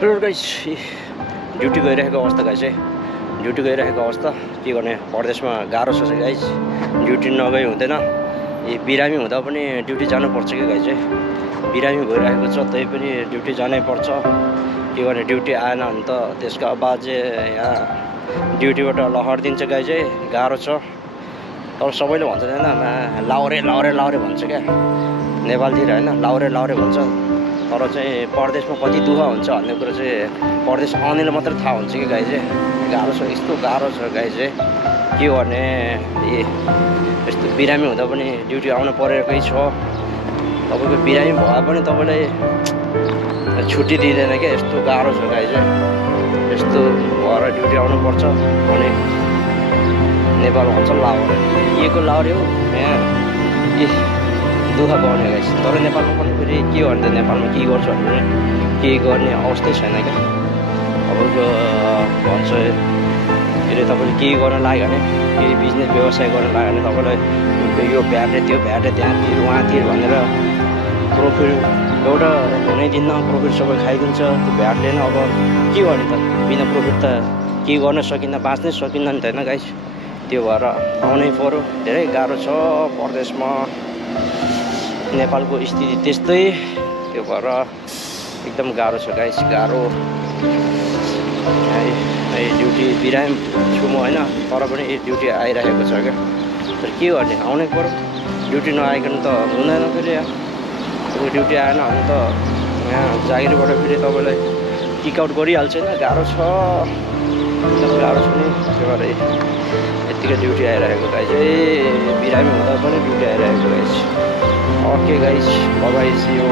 Hello guys, duty गइरहेको अवस्था guys है। ड्युटी गइरहेको अवस्था के गर्ने, परदेशमा गाह्रो छ गाइस। ड्युटी नगई हुँदैन। बिरामी हुँदा पनि ड्युटी जानुपर्छ कि गाइस है। बिरामी भइरहेको छ त्यही पनि ड्युटी जानै पर्छ। के गर्ने, ड्युटी आएन भने त त्यसको बाजे यहाँ ड्युटीबाट लहर दिन्छ गाइस है। गाह्रो छ। तर सबैले भन्छ होइन, लाउरे लाउरे लाउरे भन्छ क्या नेपालतिर होइन, लाउरे लाउरे भन्छ। तर चाहिँ परदेशमा कति दुःख हुन्छ भन्ने कुरो चाहिँ परदेश आउनेले मात्रै थाहा हुन्छ कि गाई चाहिँ। गाह्रो छ, यस्तो गाह्रो छ गाई चाहिँ। के गर्ने, यस्तो बिरामी हुँदा पनि ड्युटी आउनु परेकै छ। तपाईँको बिरामी भए पनि तपाईँलाई छुट्टी दिँदैन क्या, यस्तो गाह्रो छ गाई चाहिँ। यस्तो भएर ड्युटी आउनुपर्छ भने नेपाल भन्छ लाउरे। के को लाउरे हो यहाँ, दुःख गर्ने गाइस। तर नेपालमा पनि फेरि के गर्ने, नेपालमा के गर्छ भने केही गर्ने अवस्थै छैन क्या। तपाईँको भन्छ फेरि तपाईँले केही गर्न लाग्यो भने, केही बिजनेस व्यवसाय गर्न लाग्यो भने तपाईँलाई यो भ्याटे त्यो भ्याटे त्यहाँ तिर उहाँ तिर भनेर प्रोफिट एउटा हुनै दिन्न, प्रोफिट सबै खाइदिन्छ त्यो भ्याटले नै। अब के गर्ने त, बिना प्रोफिट त केही गर्न सकिन्न, बाँच्नै सकिन्न नि त होइन गाइस। त्यो भएर आउनै पऱ्यो। धेरै गाह्रो छ परदेशमा, नेपालको स्थिति त्यस्तै। त्यो भएर एकदम गाह्रो छ गाइस, गाह्रो। ड्युटी बिरामी छु म होइन, तर पनि ड्युटी आइरहेको छ क्या। तर के गर्ने, आउनै पऱ्यो। ड्युटी नआइकन त हुँदैन फेरि। यहाँ ड्युटी आएन भने त यहाँ जागिरबाट फेरि तपाईँलाई किकआउट गरिहाल्छ होइन। गाह्रो छ, एकदम गाह्रो छ नि। त्यो भएर यत्तिकै ड्युटी आइरहेको गाइस है। बिरामी हुँदा पनि ड्युटी आइरहेको guys. Okay guys, bye bye, see you.